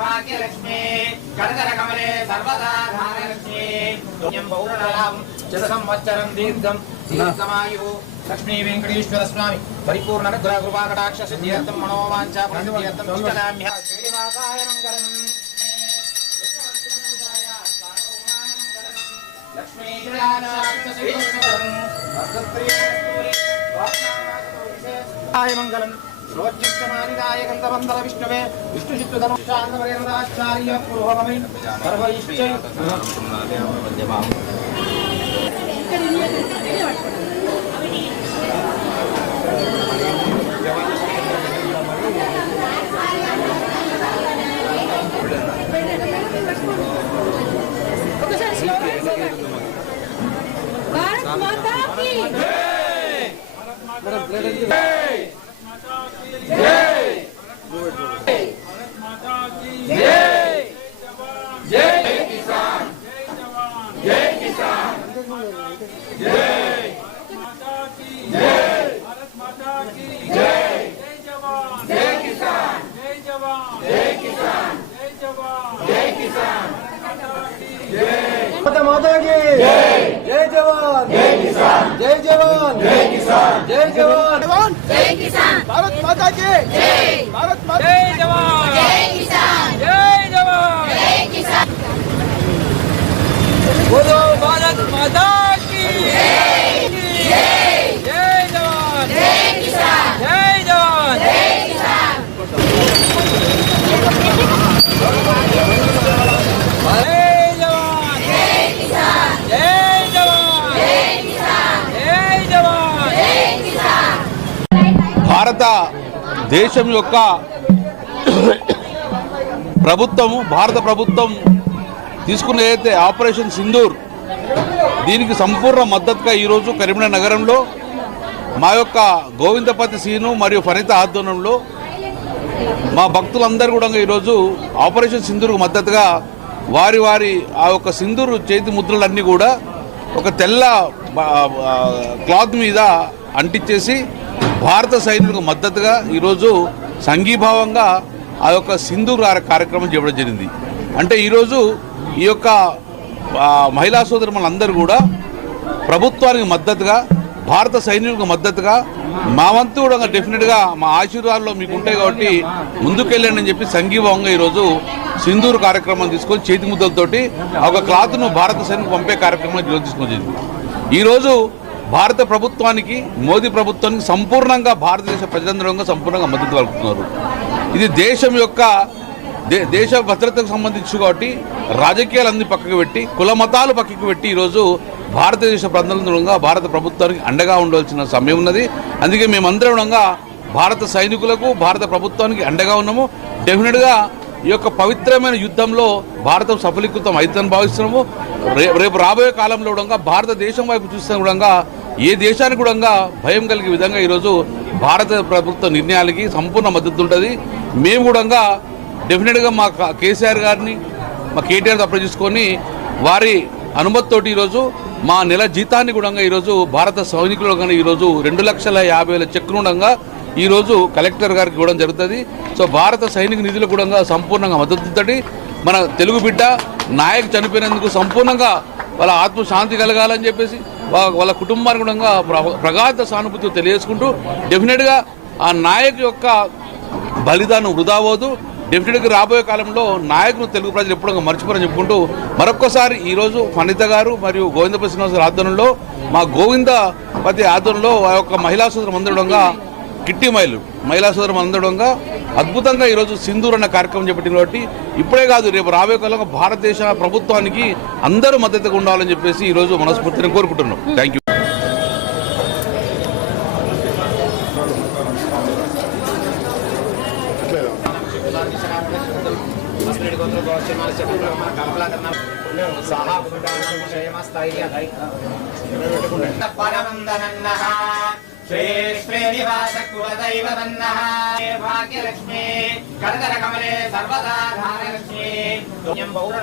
भाग्यलक्ष्मी कनकरकमले सर्वदा धारलक्ष्मी बहुलाभं संवत्सरं दीर्घं दीर्घमायुः लक्ष्मी वेंकटेश्वर स्वामी परिपूर्ण अनुग्रह कृपा कटाक्ष सिद्ध्यर्थं मनोवांछा फलसिद्ध्यर्थं इष्टदाम्यः श्रीनिवासाय मंगलम् लक्ष्मी आय मंगलम् रोज्यमानिदाय गंधवंदर विष्णवे विष्णुचित्तधनुषान्नवरेन्द्राचार्य पुरोहमि सर्वैश्चे भारत माता की जय। भारत माता की जय। भारत माता की जय। जय किसान। जय किसान। जय माता की जय। भारत माता की जय। जय जवान। जय किसान। जय जवान। जय किसान। जय जवान। जय किसान। भारत माता की जय। जय जवान। जय किसान। जय जवान। जय किसान। जय जवान। जय किसान। भारत माता की जय। भारत माता जय जवान। जय किसान। जय जवान। जय किसान। बोलो भारत माता की जय। जय जवान। जय किसान। जय जवान। जय किसान। భారత దేశం యొక్క ప్రభుత్వము భారత ప్రభుత్వం తీసుకున్న ఏదైతే ఆపరేషన్ సింధూర్ దీనికి సంపూర్ణ మద్దతుగా ఈరోజు కరీంనగర్ నగరంలో మా యొక్క గోవిందపతి సీను మరియు ఫణిత ఆధ్వర్యంలో మా భక్తులందరూ కూడా ఈరోజు ఆపరేషన్ సింధూర్కు మద్దతుగా వారి వారి ఆ యొక్క సింధూరు చేతి ముద్రలన్నీ కూడా ఒక తెల్ల క్లాత్ మీద అంటించేసి భారత సైనికులకు మద్దతుగా ఈరోజు సంఘీభావంగా ఆ యొక్క సింధూర్ కార్యక్రమం చేయడం జరిగింది. అంటే ఈరోజు ఈ యొక్క మహిళా సోదరులందరూ కూడా ప్రభుత్వానికి మద్దతుగా భారత సైనికులకు మద్దతుగా మా వంతు కూడా డెఫినెట్గా మా ఆశీర్వాదాల్లో మీకు ఉంటాయి కాబట్టి ముందుకెళ్ళండి అని చెప్పి సంఘీభావంగా ఈరోజు సింధూర్ కార్యక్రమం తీసుకొని చేతి ముద్దలతోటి ఒక క్లాత్ను భారత సైనికులకు పంపే కార్యక్రమం తీసుకొని ఈరోజు భారత ప్రభుత్వానికి మోదీ ప్రభుత్వానికి సంపూర్ణంగా భారతదేశ ప్రజలందరూ సంపూర్ణంగా మద్దతు పలుకుతున్నారు. ఇది దేశం యొక్క దేశ భద్రతకు సంబంధించి కాబట్టి రాజకీయాలన్నీ పక్కకు పెట్టి కుల మతాలు పక్కకు పెట్టి ఈరోజు భారతదేశ ప్రజలందరూ భారత ప్రభుత్వానికి అండగా ఉండవలసిన సమయం ఉన్నది. అందుకే మేమందరం భారత సైనికులకు భారత ప్రభుత్వానికి అండగా ఉన్నాము. డెఫినెట్గా ఈ యొక్క పవిత్రమైన యుద్ధంలో భారతం సఫలీకృతం అవుతుందని భావిస్తున్నాము. రేపు రాబోయే కాలంలో కూడా భారతదేశం వైపు చూస్తే కూడా ఏ దేశానికి కూడా భయం కలిగే విధంగా ఈరోజు భారత ప్రభుత్వ నిర్ణయాలకి సంపూర్ణ మద్దతు ఉంటుంది. మేము కూడా డెఫినెట్గా మా కేసీఆర్ గారిని మా కేటీఆర్ అప్రోచ్ చేసుకొని వారి అనుమతితోటి ఈరోజు మా నెల జీతాన్ని కూడా ఈరోజు భారత సైనికులు కానీ ఈరోజు 2,50,000 చెక్కులు ఉండగా ఈరోజు కలెక్టర్ గారికి ఇవ్వడం జరుగుతుంది. సో భారత సైనిక నిధులు కూడా సంపూర్ణంగా మద్దతుతోటి మన తెలుగు బిడ్డ నాయక్ చనిపోయినందుకు సంపూర్ణంగా వాళ్ళ ఆత్మశాంతి కలగాలని చెప్పేసి వాళ్ళ కుటుంబానికి కూడా ప్రగాఢ సానుభూతి తెలియజేసుకుంటూ డెఫినెట్గా ఆ నాయక్ యొక్క బలిదానం వృధా అవ్వదు. డెఫినెట్గా రాబోయే కాలంలో నాయకులు తెలుగు ప్రజలు ఎప్పుడూ మర్చిపోరని చెప్పుకుంటూ మరొక్కసారి ఈరోజు ఫణిత గారు మరియు గోవిందపతి శ్రీనివాస ఆధ్వర్యంలో మా గోవిందపతి ఆధ్వర్యంలో ఆ యొక్క మహిళా సోదరులు అందడంగా కిట్టి మహిళా సోదరులు అందడంగా అద్భుతంగా ఈరోజు సింధూర్ అన్న కార్యక్రమం చేపట్టింది. కాబట్టి ఇప్పుడే కాదు రేపు రాబోయే కాలంలో భారతదేశ ప్రభుత్వానికి అందరూ మద్దతుగా ఉండాలని చెప్పేసి ఈరోజు మనస్ఫూర్తిని కోరుకుంటున్నాం. Thank you. भाग्यलक्ष्मी कनकरकमले सर्वदा धारलक्ष्मी బహుళ